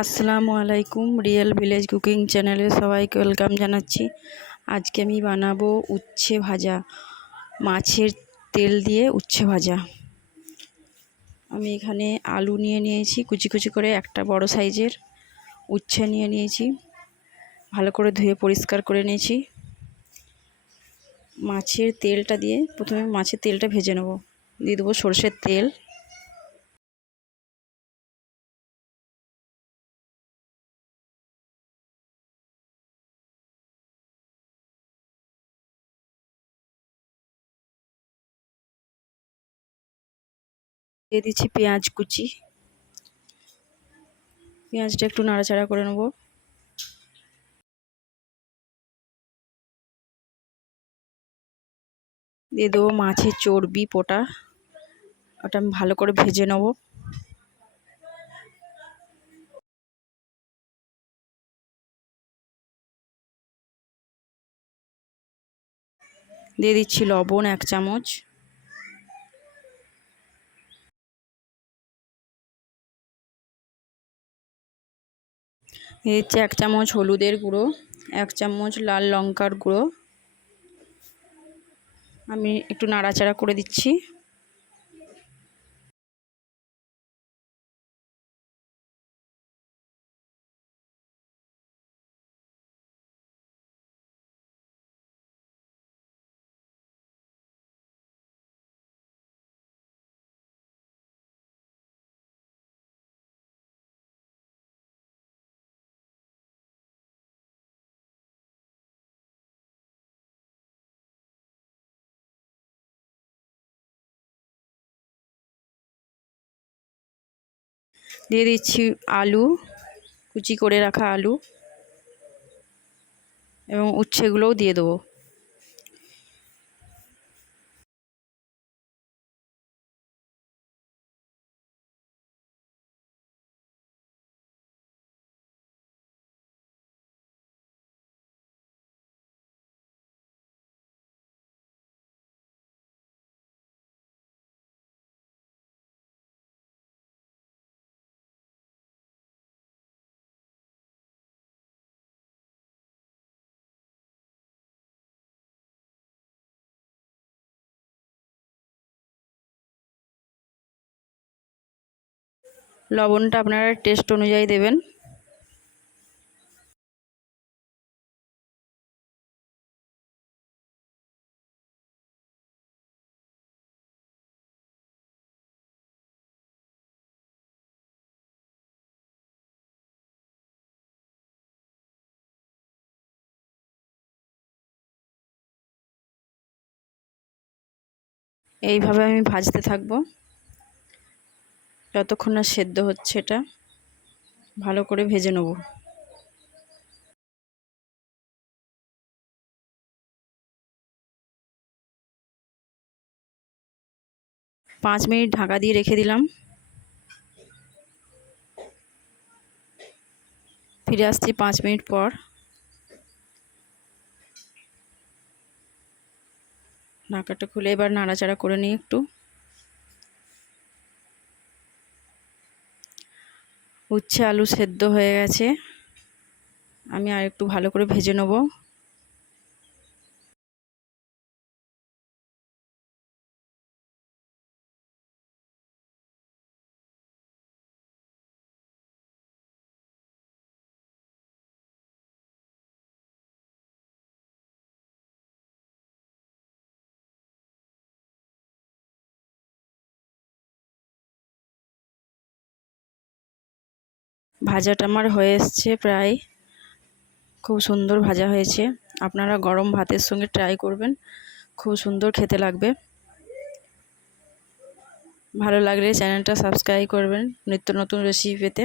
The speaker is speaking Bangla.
আসসালামু আলাইকুম রিয়েল ভিলেজ কুকিং চ্যানেলে সবাইকে ওয়েলকাম জানাচ্ছি। আজকে আমি বানাবো উচ্ছে ভাজা, মাছের তেল দিয়ে উচ্ছে ভাজা। আমি এখানে আলু নিয়ে নিয়েছি, কুচি কুচি করে একটা বড় সাইজের উচ্ছে নিয়ে নিয়েছি। ভালো করে ধুয়ে পরিষ্কার করে নিয়েছি। মাছের তেলটা দিয়ে প্রথমে মাছের তেলটা ভেজে নেব। দিয়ে দেবো সর্ষের তেল। দিয়ে দিচ্ছি পেঁয়াজ কুচি। পেঁয়াজটা একটু নাড়াচাড়া করে নেব। দিয়ে দেবো মাছের চর্বি, পোটা। ওটা আমি ভালো করে ভেজে নেব। দিয়ে দিচ্ছি লবণ এক চামচ। দিচ্ছি এক চামচ হলুদের গুঁড়ো, এক চামচ লাল লঙ্কার গুঁড়ো। আমি একটু নাড়াচাড়া করে দিচ্ছি। দিয়ে দিচ্ছি আলু কুচি করে রাখা আলু এবং উচ্ছেগুলোও দিয়ে দেবো। লবণটা আপনারা টেস্ট অনুযায়ী দেবেন। এইভাবে আমি ভাজতে থাকব। যতক্ষণ না সেদ্ধ হচ্ছে এটা, ভালো করে ভেজে নেব। পাঁচ মিনিট ঢাকা দিয়ে রেখে দিলাম। ফিরে আসছি পাঁচ মিনিট পর। ঢাকাটা খুলে এবার নাড়াচাড়া করে নিই একটু। উচ্ছে আলু সেদ্ধ হয়ে গেছে। আমি আর একটু ভালো করে ভেজে নেব। ভাজাটা আমার হয়ে এসছে প্রায়। খুব সুন্দর ভাজা হয়েছে। আপনারা গরম ভাতের সঙ্গে ট্রাই করবেন। খুব সুন্দর খেতে লাগবে। ভালো লাগলে চ্যানেলটা সাবস্ক্রাইব করবেন। নিত্য নতুন রেসিপি পেতে।